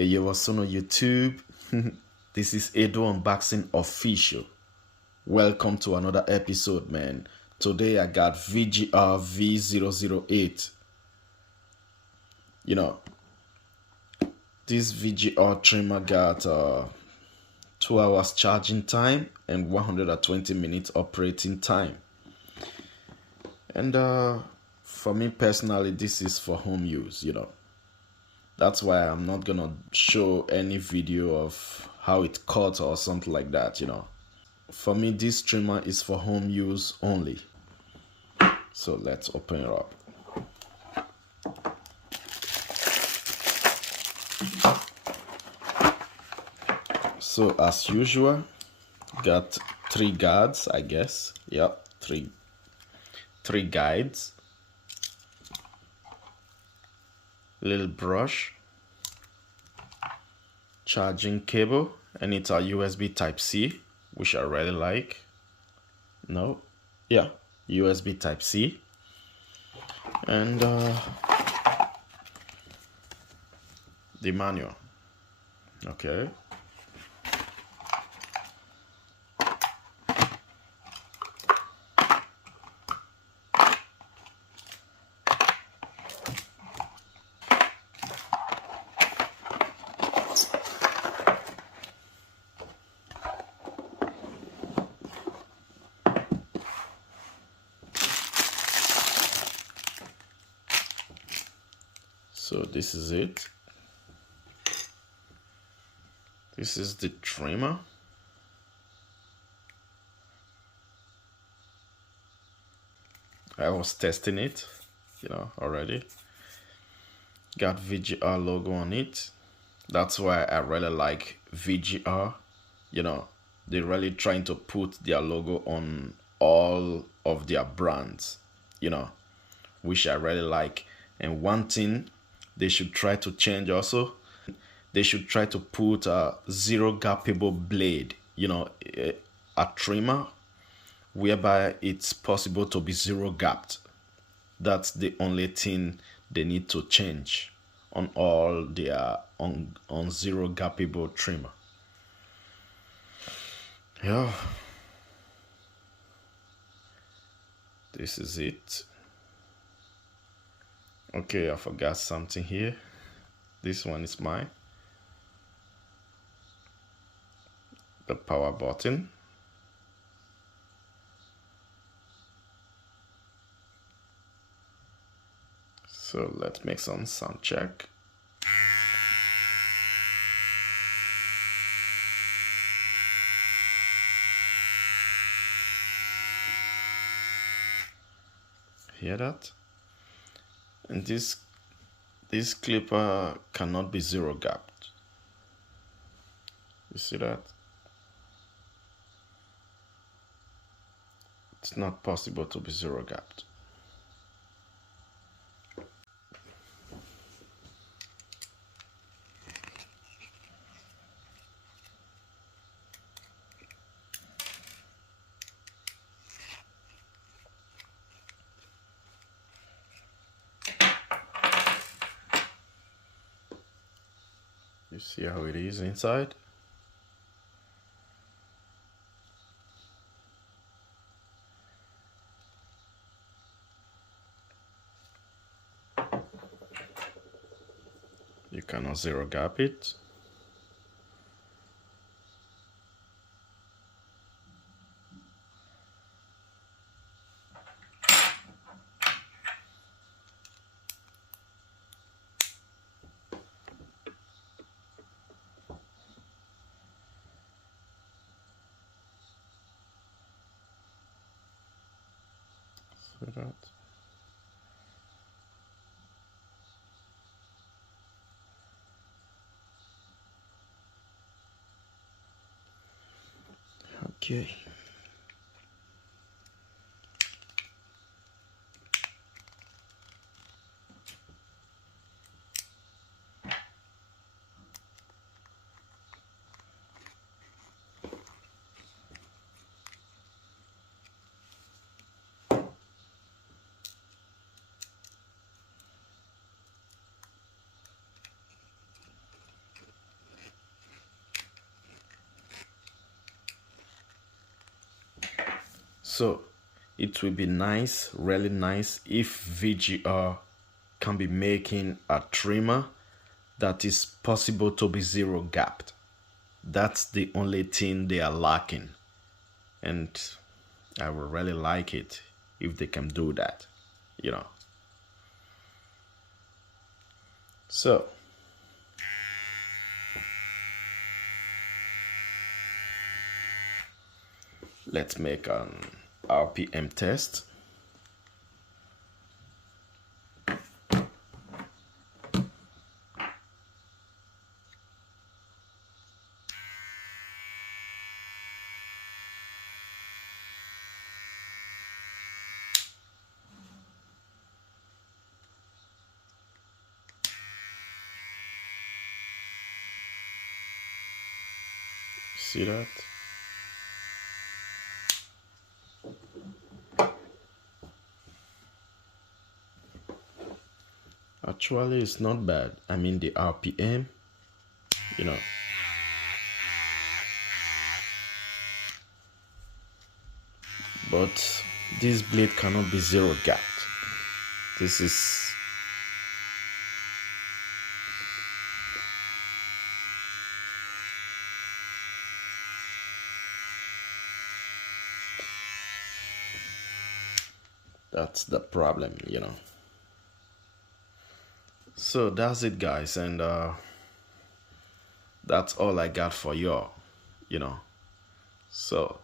Hey, yo, what's on YouTube? This is Edo Unboxing Official. Welcome to another episode, man. Today I got VGR V008. You know, this VGR trimmer got 2 hours charging time and 120 minutes operating time. And for me personally, this is for home use, you know. That's why I'm not gonna show any video of how it cuts or something like that, you know. For me, this trimmer is for home use only. So let's open it up. So as usual, got 3 guards, I guess. Yep, three guides. Little brush, charging cable, and it's a USB Type-C, which I really like. No, yeah, USB Type-C, and the manual. Okay. So this is it. This is the trimmer. I was testing it, you know, already. Got VGR logo on it. That's why I really like VGR. You know, they're really trying to put their logo on all of their brands, you know, which I really like. And one thing they should try to change also, they should try to put a zero gappable blade, you know, a trimmer whereby it's possible to be zero gapped. That's the only thing they need to change on all their on zero gappable trimmer. Yeah, this is it. Okay, I forgot something here. This one is mine. The power button. So let's make some sound check. Hear that? And this clipper cannot be zero gapped. You see that? It's not possible to be zero gapped. You see how it is inside? You cannot zero gap it. See that? Okay. So it will be nice, really nice, if VGR can be making a trimmer that is possible to be zero gapped. That's the only thing they are lacking, and I would really like it if they can do that, you know. So let's make an RPM test. See that? Actually, it's not bad. I mean, the RPM, you know. But this blade cannot be zero gapped. This is that's the problem, you know. So that's it, guys, and that's all I got for y'all, you know. So